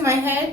to my head.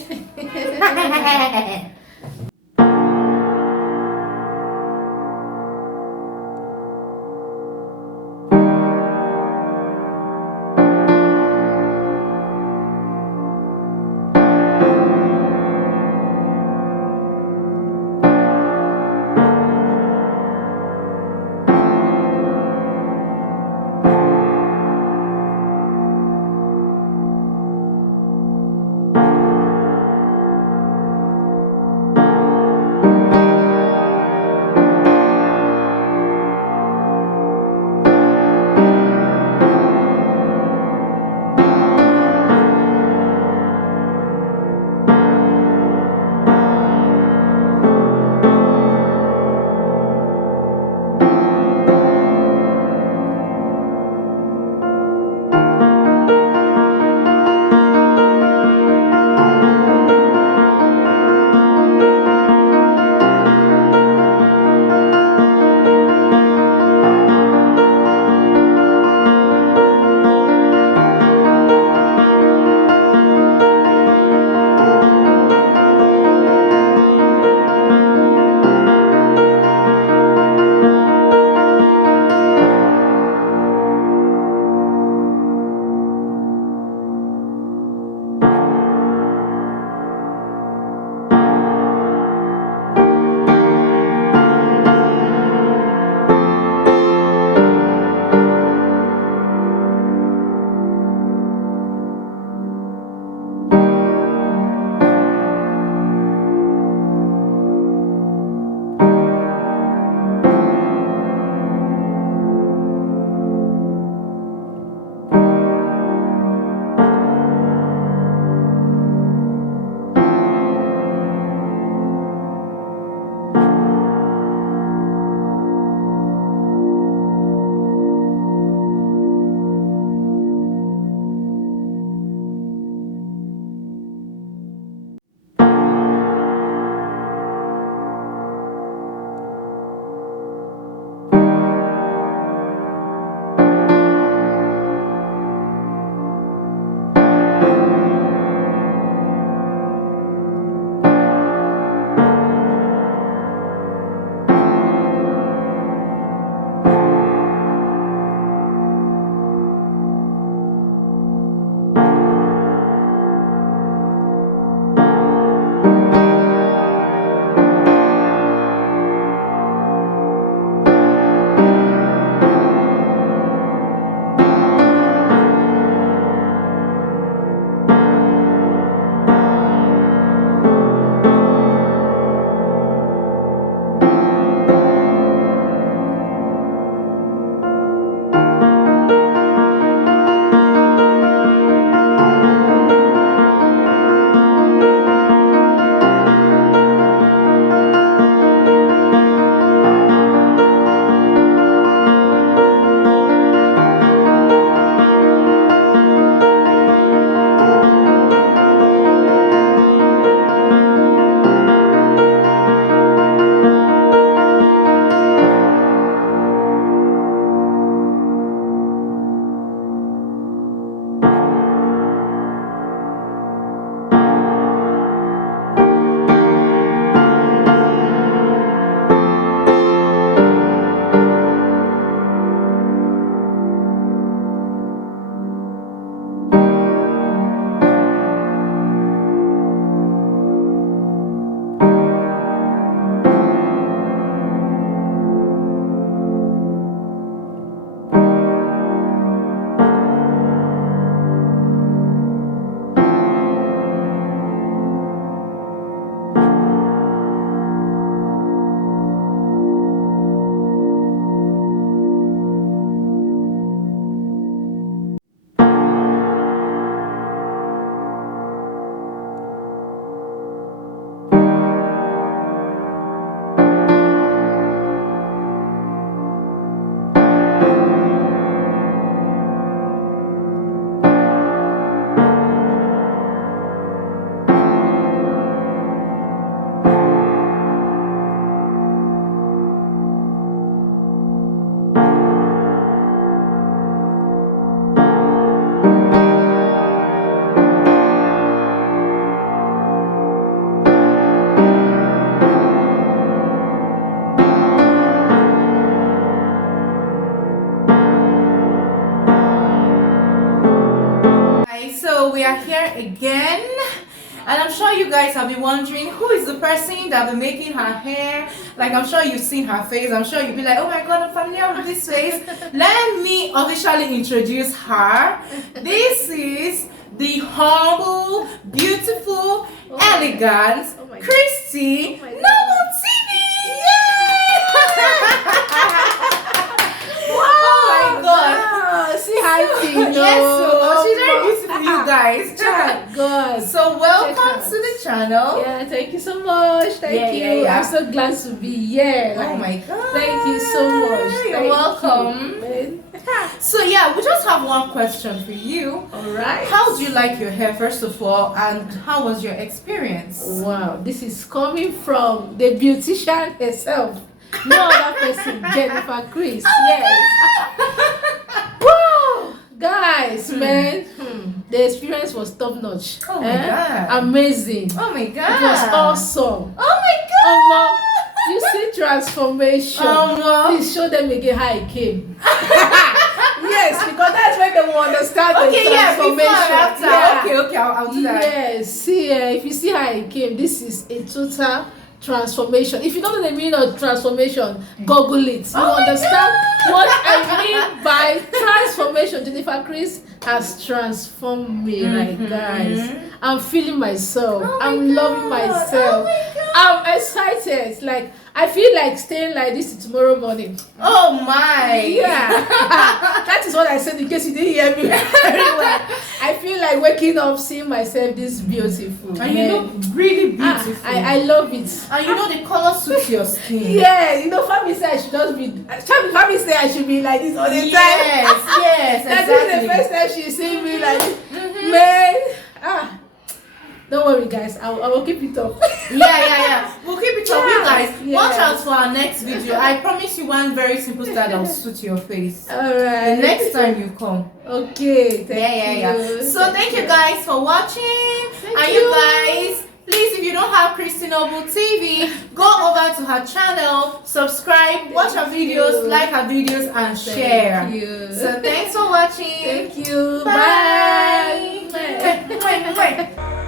we are here again, and I'm sure you guys have been wondering who is the person that will be making her hair. Like, I'm sure you've seen her face. I'm sure you'll be like, oh my god, I'm familiar with this face. Let me officially introduce her. This is the humble, beautiful, elegant Christy Noble TV. Wow! Oh my god! See hi, Tino. Yes, so she's very beautiful, you guys. God. So welcome to the channel. Yeah, thank you so much. Thank you. Yeah. I'm so glad to be here. Oh my god! Thank you so much. You're welcome. You. So yeah, we just have one question for you. All right. How do you like your hair, first of all, and how was your experience? Wow, this is coming from the beautician herself. No other person, Jennifer Chris. Yes. Wow, guys, man, the experience was top notch. Oh my god! Amazing. Oh my god! It was awesome. Oh my god! You see transformation. Please show them again how it came. Yes, because that's when they will understand the transformation. Okay, I'll do that. Yes, see, if you see how it came, this is a total transformation. If you don't know the meaning of transformation, Google it. You understand what I mean by transformation. Jennifer Chris has transformed me, right, guys? I'm feeling myself. I'm loving myself. I'm excited. Like, I feel like staying like this till tomorrow morning. Oh my! Yeah. That is what I said in case you didn't hear me very well. I feel like waking up, seeing myself this beautiful. And you look really beautiful. I love it. And you know the color suits your skin. Yeah, you know, Fabi said I should just be. Fabi said I should be like this all the time. Yes, That exactly. is the first time she seen me like this. Man. Don't worry, guys. I will keep it up. Yeah. We'll keep it up, you guys. Yes. Watch out for our next video. I promise you one very simple style that will suit your face. Alright. The next time you come. Okay. Thank you. So thank you guys for watching. And you guys, please, if you don't have Christy Noble TV, go over to her channel, subscribe, watch her videos, like her videos, and share. Thank you. So thanks for watching. Thank you. Bye. Bye. Wait.